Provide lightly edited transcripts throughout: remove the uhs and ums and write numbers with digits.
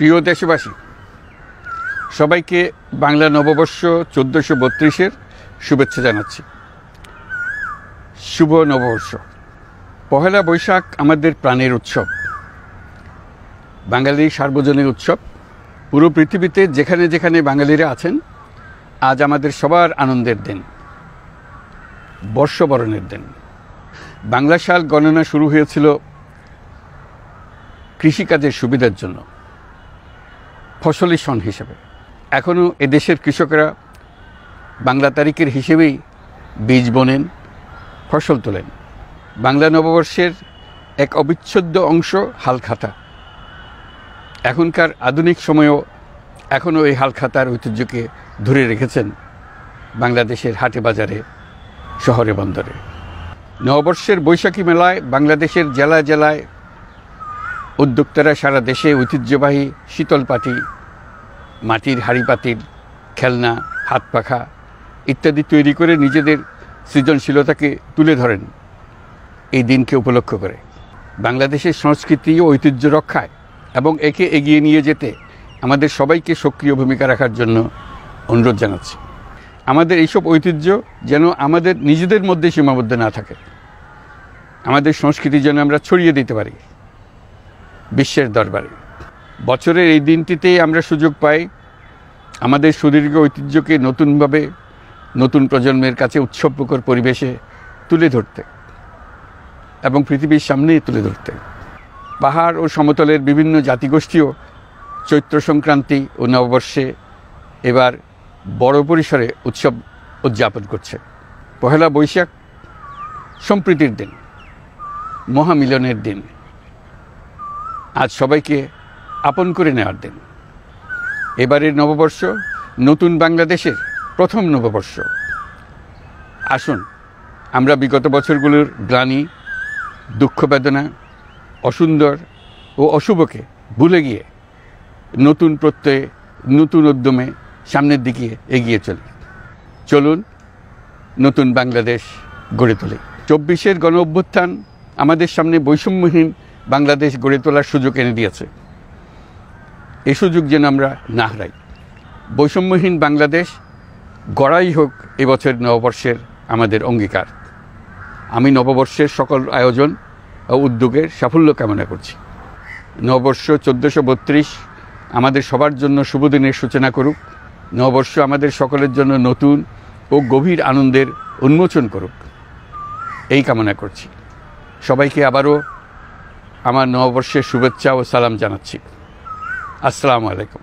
প্রিয় দেশবাসী, সবাইকে বাংলা নববর্ষ 1432-এর শুভেচ্ছা জানাচ্ছি। শুভ নববর্ষ। পহেলা বৈশাখ আমাদের প্রাণের উৎসব, বাঙালির সার্বজনীন উৎসব। পুরো পৃথিবীতে যেখানে যেখানে বাঙালিরা আছেন, আজ আমাদের সবার আনন্দের দিন, বর্ষবরণের দিন। বাংলা সাল গণনা শুরু হয়েছিল কৃষিকাজের সুবিধার জন্য, ফসলি সন হিসেবে। এখনও এদেশের কৃষকরা বাংলা তারিখের হিসেবেই বীজ বোনেন, ফসল তোলেন। বাংলা নববর্ষের এক অবিচ্ছেদ্য অংশ হালখাতা। এখনকার আধুনিক সময়েও এখনও এই হালখাতার ঐতিহ্যকে ধরে রেখেছেন বাংলাদেশের হাটে বাজারে, শহরে বন্দরে। নববর্ষের বৈশাখী মেলায় বাংলাদেশের জেলায় জেলায় উদ্যোক্তারা সারা দেশে ঐতিহ্যবাহী শীতল পাটি, মাটির হাঁড়ি পাতিল, খেলনা, হাত পাখা ইত্যাদি তৈরি করে নিজেদের সৃজনশীলতাকে তুলে ধরেন এই দিনকে উপলক্ষ করে। বাংলাদেশের সংস্কৃতি ও ঐতিহ্য রক্ষায় এবং একে এগিয়ে নিয়ে যেতে আমাদের সবাইকে সক্রিয় ভূমিকা রাখার জন্য অনুরোধ জানাচ্ছি। আমাদের এইসব ঐতিহ্য যেন আমাদের নিজেদের মধ্যে সীমাবদ্ধ না থাকে, আমাদের সংস্কৃতি যেন আমরা ছড়িয়ে দিতে পারি বিশ্বের দরবারে। বছরের এই দিনটিতেই আমরা সুযোগ পাই আমাদের সুদীর্ঘ ঐতিহ্যকে নতুনভাবে নতুন প্রজন্মের কাছে উৎসবমুখর পরিবেশে তুলে ধরতে এবং পৃথিবীর সামনেই তুলে ধরতে। পাহাড় ও সমতলের বিভিন্ন জাতিগোষ্ঠীও চৈত্র সংক্রান্তি ও নববর্ষে এবার বড় পরিসরে উৎসব উদযাপন করছে। পহেলা বৈশাখ সম্প্রীতির দিন, মহামিলনের দিন, আজ সবাইকে আপন করে নেওয়ার দিন। এবারের নববর্ষ নতুন বাংলাদেশের প্রথম নববর্ষ। আসুন আমরা বিগত বছরগুলোর গ্লানি, দুঃখ, বেদনা, অসুন্দর ও অশুভকে ভুলে গিয়ে নতুন প্রত্যয়ে, নতুন উদ্যমে সামনের দিকে এগিয়ে চলুন নতুন বাংলাদেশ গড়ে তুলি। 24-এর গণ অভ্যুত্থান আমাদের সামনে বৈষম্যহীন বাংলাদেশ গড়ে তোলার সুযোগ এনে দিয়েছে। এই সুযোগ যেন আমরা না হারাই। বৈষম্যহীন বাংলাদেশ গড়াই হোক এবছর নববর্ষের আমাদের অঙ্গীকার। আমি নববর্ষের সকল আয়োজন ও উদ্যোগের সাফল্য কামনা করছি। নববর্ষ 1432 আমাদের সবার জন্য শুভদিনের সূচনা করুক। নববর্ষ আমাদের সকলের জন্য নতুন ও গভীর আনন্দের উন্মোচন করুক, এই কামনা করছি। সবাইকে আবারও আমার নববর্ষের শুভেচ্ছা ও সালাম জানাচ্ছি। আসসালামু আলাইকুম।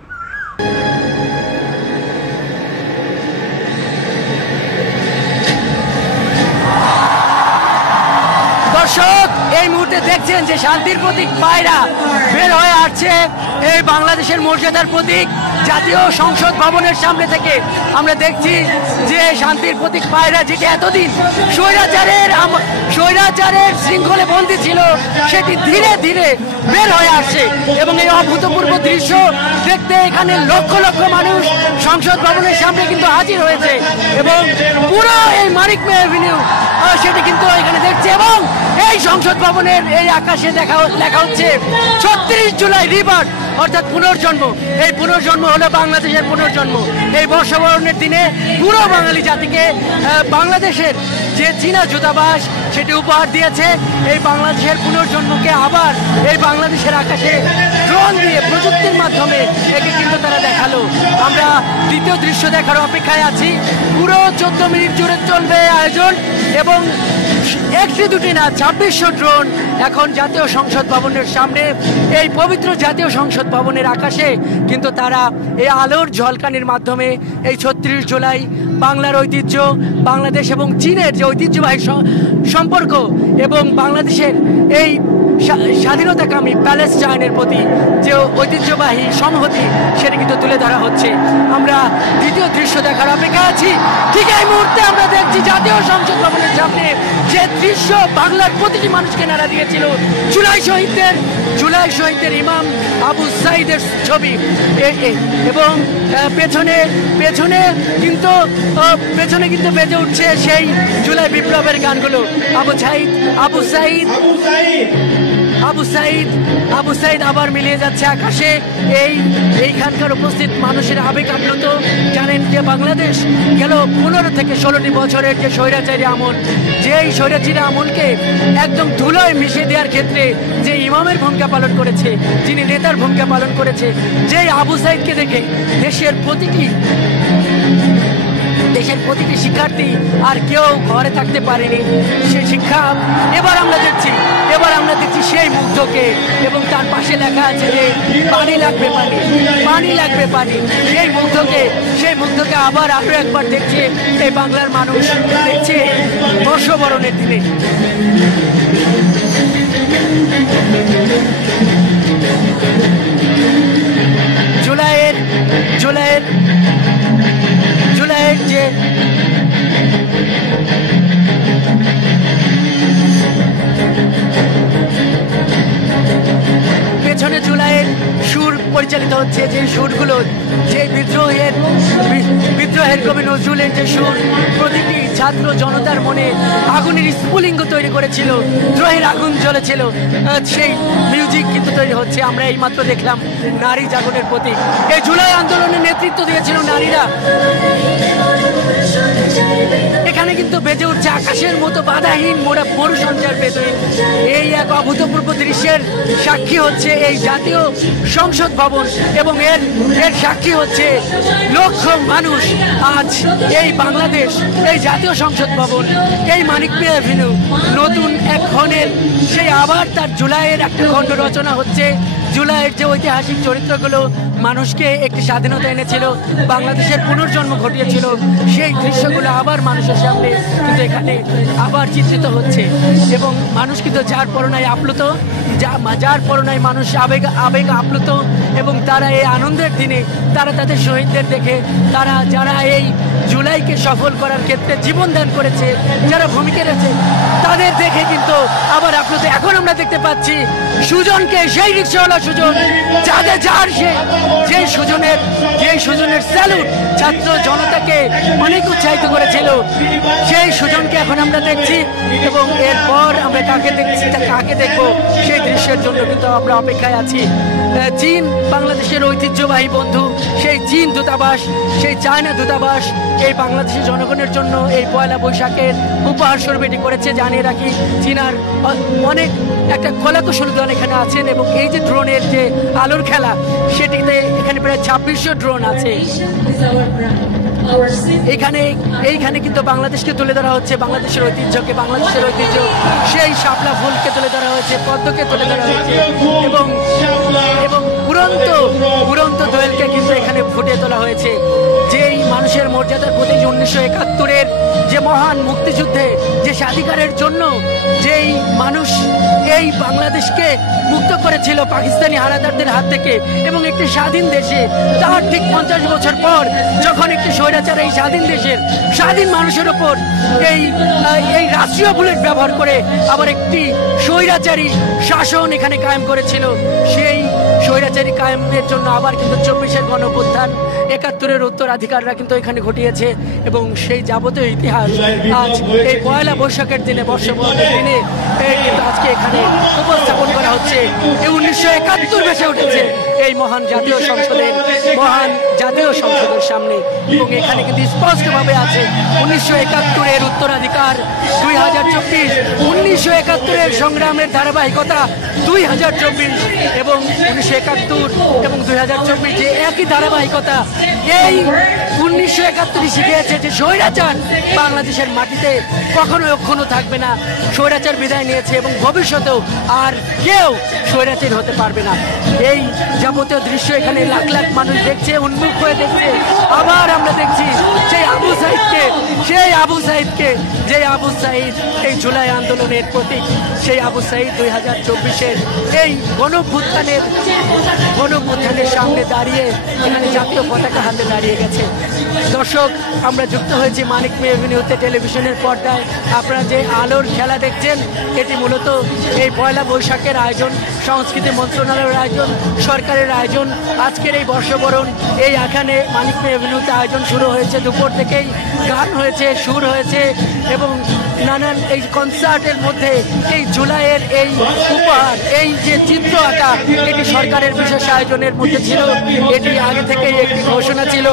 দর্শক, এই মুহূর্তে দেখছেন যে শান্তির প্রতীক পায়রা বের হয়ে আসছে এই বাংলাদেশের মর্যাদার প্রতীক জাতীয় সংসদ ভবনের সামনে থেকে। আমরা দেখছি যে শান্তির প্রতীক পায়রা, যেটি এতদিন স্বৈরাচারের শৃঙ্খলে বন্দী ছিল, সেটি ধীরে ধীরে বের হয়ে আসছে। এবং এই অভূতপূর্ব দৃশ্য দেখতে এখানে লক্ষ লক্ষ মানুষ সংসদ ভবনের সামনে কিন্তু হাজির হয়েছে এবং পুরো এই মানিক মে অ্যাভিনিউ সেটি কিন্তু এখানে দেখছে। এবং এই সংসদ ভবনের এই আকাশে লেখা হচ্ছে 36 জুলাই রিবার্থ, অর্থাৎ পুনর্জন্ম। এই পুনর্জন্ম হলো বাংলাদেশের পুনর্জন্ম। এই বর্ষবরণের দিনে পুরো বাঙালি জাতিকে বাংলাদেশের যে চীনা দূতাবাস সেটি উপহার দিয়েছে এই বাংলাদেশের পুনর্জন্মকে আবার এই বাংলাদেশের আকাশে ড্রোন দিয়ে প্রযুক্তির মাধ্যমে একে কিন্তু তারা দেখালো। আমরা দ্বিতীয় দৃশ্য দেখার অপেক্ষায় আছি। পুরো 14 মিনিট জুড়ে চলবে আয়োজন এবং একটি দুটি না 2600 ড্রোন এখন জাতীয় সংসদ ভবনের সামনে, এই পবিত্র জাতীয় সংসদ ভবনের আকাশে কিন্তু তারা এই আলোর ঝলকানির মাধ্যমে এই 36 জুলাই বাংলার ঐতিহ্য, বাংলাদেশ এবং চীনের যে ঐতিহ্যবাহী সম্পর্ক এবং বাংলাদেশের এই স্বাধীনতাকামী প্যালেস্টাইনের প্রতি যে ঐতিহ্যবাহী সংহতি সেটা কিন্তু তুলে ধরা হচ্ছে। আমরা দ্বিতীয় দৃশ্য দেখার অপেক্ষা আছি। ঠিক এই মুহূর্তে আমরা দেখছি জাতীয় সংসদ ভবনের সামনে যে দৃশ্য বাংলার প্রতিটি মানুষকে নাড়া দিয়েছিল, জুলাই শহীদদের ইমাম আবু সাঈদের ছবি এবং পেছনে কিন্তু বেজে উঠছে সেই জুলাই বিপ্লবের গানগুলো। আবু সাঈদ আবু সাইদ আবার মিলিয়ে যাচ্ছে আকাশে। এইখানকার উপস্থিত মানুষের আবেগ আপ্লুত। জানেন যে বাংলাদেশ গেল 15 থেকে 16টি বছরের যে স্বৈরাচারী আমল, যেই স্বৈরাচারী আমলকে একদম ধুলোয় মিশিয়ে দেওয়ার ক্ষেত্রে যে ইমামের ভূমিকা পালন করেছে, যিনি নেতার ভূমিকা পালন করেছে, যেই আবু সাইদকে দেখে দেশের প্রতিটি শিক্ষার্থী আর কেউ ঘরে থাকতে পারেনি। সেই শিক্ষা এবার আমরা দেখছি সেই মুগ্ধকে, এবং তার পাশে লেখা আছে যে পানি লাগবে পানি। সেই মুগ্ধকে আবার আরো একবার দেখছে এই বাংলার মানুষ, দেখছে বর্ষবরণের দিনে। জুলাইয়ের যে পেছনে জুলাইয়ের সুর পরিচালিত হচ্ছে, যে সুরগুলো, যে বিদ্রোহের কবি নজরুলের যে সুর প্রতিটি ছাত্র জনতার মনে আগুনের স্ফুলিঙ্গ তৈরি করেছিল, দ্রোহের আগুন জ্বলেছিল, সেই মিউজিক কিন্তু তৈরি হচ্ছে। আমরা এইমাত্র দেখলাম নারী জাগরণের প্রতীক। এই জুলাই আন্দোলনের নেতৃত্ব দিয়েছিল নারীরা। এখানে কিন্তু বেজে উঠছে আকাশের মতো বাধাহীন মরু সঞ্চার বেদুইন। এই এক অভূতপূর্ব দৃশ্যের সাক্ষী হচ্ছে এই জাতীয় সংসদ ভবন, এবং এর সাক্ষী হচ্ছে লক্ষ মানুষ। আজ এই বাংলাদেশ, এই জাতীয় সংসদ ভবন, এই মানিক মিয়া এভিনিউ নতুন এক ক্ষণের সেই আবার তার জুলাইয়ের একটা খণ্ড রচনা হচ্ছে। জুলাইয়ের যে ঐতিহাসিক চরিত্রগুলো মানুষকে একটি স্বাধীনতা এনেছিল, বাংলাদেশের পুনর্জন্ম ঘটিয়েছিল, সেই দৃশ্যগুলো আবার মানুষের সামনে কিন্তু এখানে আবার চিত্রিত হচ্ছে। এবং মানুষ কিন্তু যার পরনায় আপ্লুত, যার পরনায় মানুষ আবেগ আপ্লুত, এবং তারা এই আনন্দের দিনে তারা তাদের শহীদদের দেখে, যারা এই জুলাইকে সফল করার ক্ষেত্রে জীবন দান করেছে, যারা ভূমিকা রেখেছে, তাদের দেখে কিন্তু আবার আপ্লুত। এখন আমরা দেখতে পাচ্ছি সুজনকে, সেই রিক্সাওয়ালা সুজন, যেই সুজনের স্যালুট ছাত্র জনতাকে অনেক উৎসাহিত করেছিল, সেই সুজনকে এখন আমরা দেখছি। এবং এরপর আমরা কাকে দেখবো সেই দৃশ্যের জন্য কিন্তু আমরা অপেক্ষায় আছি। চীন বাংলাদেশের ঐতিহ্যবাহী বন্ধু, সেই চীন দূতাবাস, সেই চায়না দূতাবাস এই বাংলাদেশের জনগণের জন্য এই পয়লা বৈশাখের উপহার স্বরূপ এটি করেছে। জানিয়ে রাখি, চীনার অনেক একটা কলাকুশলী দল এখানে আছেন, এবং এই যে ড্রোনের যে আলোর খেলা, সেটিতে এখানে প্রায় 2600 ড্রোন আছে। এইখানে কিন্তু বাংলাদেশকে তুলে ধরা হচ্ছে, বাংলাদেশের ঐতিহ্য সেই শাপলা ফুলকে তুলে ধরা হয়েছে, পদ্মকে তুলে ধরা হয়েছে, এবং উড়ন্ত দোয়েলকে কিন্তু এখানে ফুটিয়ে তোলা হয়েছে। যেই মানুষের মর্যাদার প্রতি 1971-এর যে মহান মুক্তিযুদ্ধে, যে স্বাধিকারের জন্য যেই মানুষ এই বাংলাদেশকে মুক্ত করেছিল পাকিস্তানি হানাদারদের হাত থেকে, এবং একটি স্বাধীন দেশে তার ঠিক 50 বছর পর যখন একটি স্বৈরাচার এই স্বাধীন দেশের স্বাধীন মানুষের ওপর এই রাষ্ট্রীয় বুলেট ব্যবহার করে আবার একটি স্বৈরাচারী শাসন এখানে কায়েম করেছিল, সেই স্বৈরাচারী কায়েমের জন্য আবার কিন্তু 24-এর গণঅভ্যুত্থান, 71-এর উত্তরাধিকাররা কিন্তু এখানে ঘটিয়েছে। এবং সেই যাবতীয় ইতিহাস আজ এই পয়লা বৈশাখের দিনে, বর্ষবরণের দিনে কিন্তু আজকে এখানে উপস্থাপন করা হচ্ছে। এই 1971 বেসে উঠেছে এই মহান জাতীয় সংসদের সামনে, এবং এখানে কিন্তু স্পষ্টভাবে আছে 1971-এর উত্তরাধিকার 2024, 1971-এর সংগ্রামের ধারাবাহিকতা 2024, এবং 1971 এবং 2024 যে একই ধারাবাহিকতা। এই 1971 শিখিয়েছে যে স্বৈরাচার বাংলাদেশের মাটিতে কখনো থাকবে না, স্বৈরাচার বিদায় নিয়েছে, এবং ভবিষ্যতেও আর কেউ স্বৈরাচার হতে পারবে না। এই যাবতীয় দৃশ্য এখানে লাখ লাখ মানুষ দেখছে, উন্মুখ হয়ে দেখছে। আবার আমরা দেখছি সেই আবু সাইদকে, যে আবু সাইদ এই জুলাই আন্দোলনের প্রতীক, সেই আবু সাইদ 2024-এর এই গণঅভ্যুত্থানের সামনে দাঁড়িয়ে এখানে জাতীয় পতাকা হাতে দাঁড়িয়ে গেছে। দর্শক, আমরা যুক্ত হয়েছি মানিক মিয়া এভিনিউতে টেলিভিশনের পর্দায়। আপনারা যে আলোর খেলা দেখছেন, এটি মূলত এই পয়লা বৈশাখের আয়োজন, সংস্কৃতি মন্ত্রণালয়ের আয়োজন, সরকারের আয়োজন। আজকের এই বর্ষবরণ এখানে মানিক মিয়া এভিনিউতে আয়োজন শুরু হয়েছে দুপুর থেকেই। গান হয়েছে, সুর হয়েছে, এবং নানান এই কনসার্টের মধ্যে এই জুলাইয়ের এই উপহার, আর এই যে চিত্র আঁকা, এটি সরকারের বিশেষ আয়োজনের মধ্যে ছিল, এটি আগে থেকেই একটি ঘোষণা ছিল।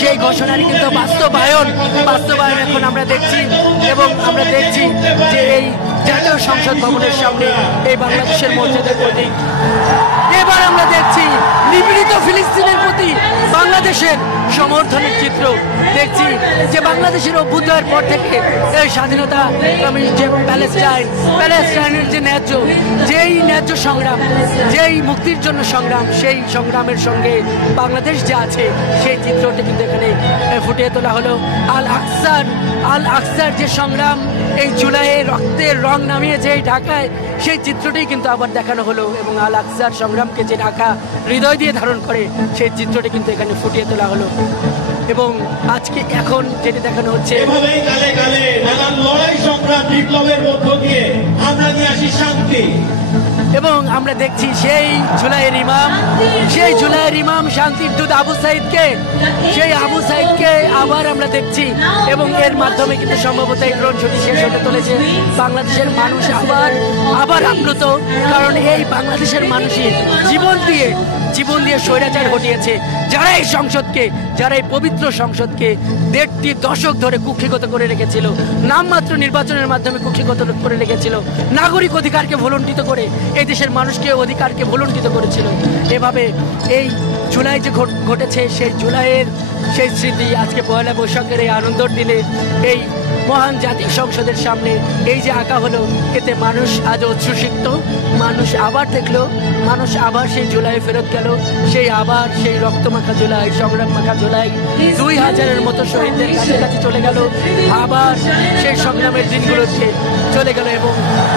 সেই ঘোষণার কিন্তু বাস্তবায়ন এখন আমরা দেখছি, এবং আমরা দেখছি যে এই জাতীয় সংসদ ভবনের সামনে এই বাংলাদেশের মর্যাদার প্রতীক। এবার আমরা দেখছি নিপীড়িত ফিলিস্তিনের প্রতি বাংলাদেশের সমর্থনের চিত্র। দেখছি যে বাংলাদেশের অভ্যুদয়ের পর থেকে এই স্বাধীনতা যে প্যালেস্টাইনের যে ন্যায্য সংগ্রাম, যেই মুক্তির জন্য সংগ্রাম, সেই সংগ্রামের সঙ্গে বাংলাদেশ যে আছে সেই চিত্রটি কিন্তু এখানে ফুটিয়ে তোলা হলো। আল আকসার যে সংগ্রাম, এই জুলাইয়ে রক্তের রং নামিয়ে যে ঢাকায়, সেই চিত্রটি কিন্তু আবার দেখানো হলো, এবং আল আকসার সংগ্রামকে যে ঢাকা হৃদয় দিয়ে ধারণ করে সেই চিত্রটি কিন্তু এখানে ফুটিয়ে তোলা হলো। এবং আজকে এখন যেটি দেখানো হচ্ছে, এবং আমরা দেখছি সেই জুলাইয়ের ইমাম শান্তির দূত আবু সাইদকে আবার আমরা দেখছি, এবং এর মাধ্যমে কিন্তু সম্ভবত এই ড্রোন শুটিং শেষ হতে চলেছে। বাংলাদেশের মানুষ আবার আপ্লুত, কারণ এই বাংলাদেশের মানুষই জীবন দিয়ে স্বৈরাচার ঘটিয়েছে, যারা এই পবিত্র সংসদকে 1.5 দশক ধরে কুক্ষিগত করে রেখেছিল, নামমাত্র নির্বাচনের মাধ্যমে কুক্ষিগত করে রেখেছিল, নাগরিক অধিকারকে ভুলুণ্ঠিত করে এই দেশের মানুষকে অধিকারকে ভুলুণ্ঠিত করেছিল। এভাবে এই জুলাই যে ঘটেছে, সেই জুলাইয়ের সেই স্মৃতি আজকে পয়লা বৈশাখের এই আনন্দের দিনে এই মহান জাতীয় সংসদের সামনে এই যে আঁকা হলো, এতে মানুষ আজ উচ্ছ্বসিত। মানুষ আবার দেখলো, মানুষ আবার সেই জুলাই ফেরত গেল, সেই রক্তমাখা জুলাই, সংগ্রাম মাখা জুলাই, 2000-এর মতো শহীদদের কাছাকাছি চলে গেল, আবার সেই সংগ্রামের দিনগুলোকে চলে গেল। এবং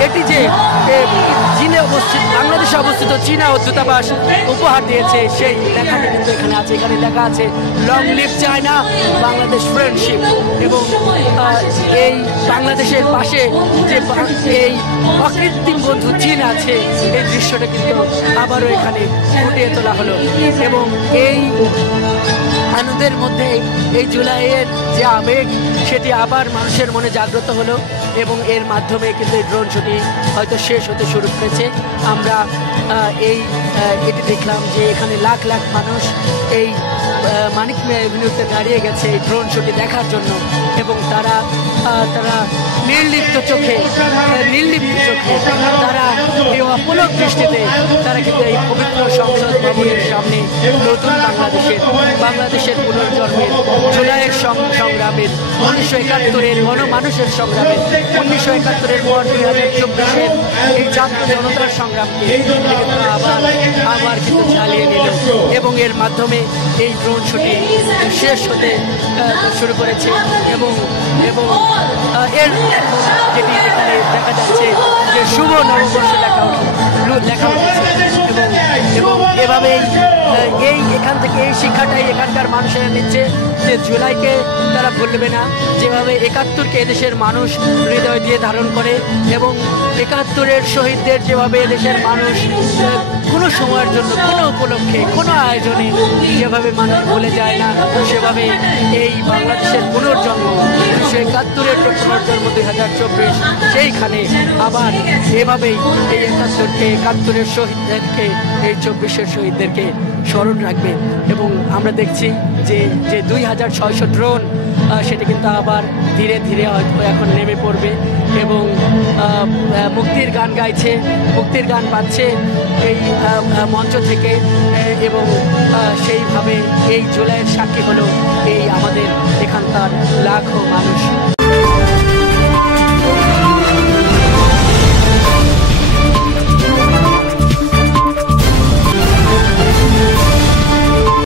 এটি যে বাংলাদেশে অবস্থিত চীনা দূতাবাস উপহার দিয়েছে, সেই লেখাটি কিন্তু এখানে আছে। এখানে লেখা আছে long live China, Bangladesh friendship. এবং এই বাংলাদেশের পাশে যে এই অকৃত্রিম বন্ধু চীন আছে, এই দৃশ্যটা কিন্তু আবারও এখানে ফুটিয়ে তোলা হলো। এবং এই আনন্দের মধ্যে এই জুলাইয়ের যে আবেগ, সেটি আবার মানুষের মনে জাগ্রত হলো, এবং এর মাধ্যমে কিন্তু এই ড্রোন শুটিং হয়তো শেষ হতে শুরু করেছে। আমরা এটি দেখলাম যে এখানে লাখ লাখ মানুষ এই মানিক মিয়া এভিনিউতে দাঁড়িয়ে গেছে এই ড্রোন শুটিং দেখার জন্য, এবং তারা নির্লিপ্ত চোখে তারা এই অপলক দৃষ্টিতে তারা কিন্তু এই পবিত্র সংসদ ভবনের সামনে নতুন বাংলাদেশের পুনর্জন্মের, জুলাইয়ের সংগ্রামের, 1971-এর গণমানুষের সংগ্রামের, 1971-এর পর 2024-এর এই ছাত্র জনতার সংগ্রামকে আবার কিন্তু চালিয়ে নিল, এবং এর মাধ্যমে এই ড্রোন শুটিং শেষ হতে শুরু করেছে। এবং এর যেটি এখানে দেখা যাচ্ছে যে শুভ নববর্ষ লেখা হচ্ছে, এবং এভাবেই এখান থেকে এই শিক্ষাটাই এখানকার মানুষেরা নিচ্ছে যে জুলাইকে তারা ভুলবে না, যেভাবে 71-কে এদেশের মানুষ হৃদয় দিয়ে ধারণ করে, এবং 71-এর শহীদদের যেভাবে এদেশের মানুষ কোনো সময়ের জন্য, কোনো উপলক্ষে, কোনো আয়োজনে যেভাবে মানুষ ভুলে যায় না, সেভাবে এই বাংলাদেশের পুনর্জন্ম, 1971-এর পুনর্জন্ম 2024, সেইখানে আবার এভাবেই এই 71-এর শহীদদেরকে, এই 24-এর শহীদদেরকে স্মরণ রাখবে। এবং আমরা দেখছি যে 2600 ড্রোন, সেটা কিন্তু আবার ধীরে ধীরে হয়তো এখন নেমে পড়বে, এবং মুক্তির গান গাইছে, মুক্তির গান বাজছে এই মঞ্চ থেকে, এবং সেইভাবে এই জুলাইয়ের সাক্ষী হলো এই আমাদের এখানকার লাখো মানুষ।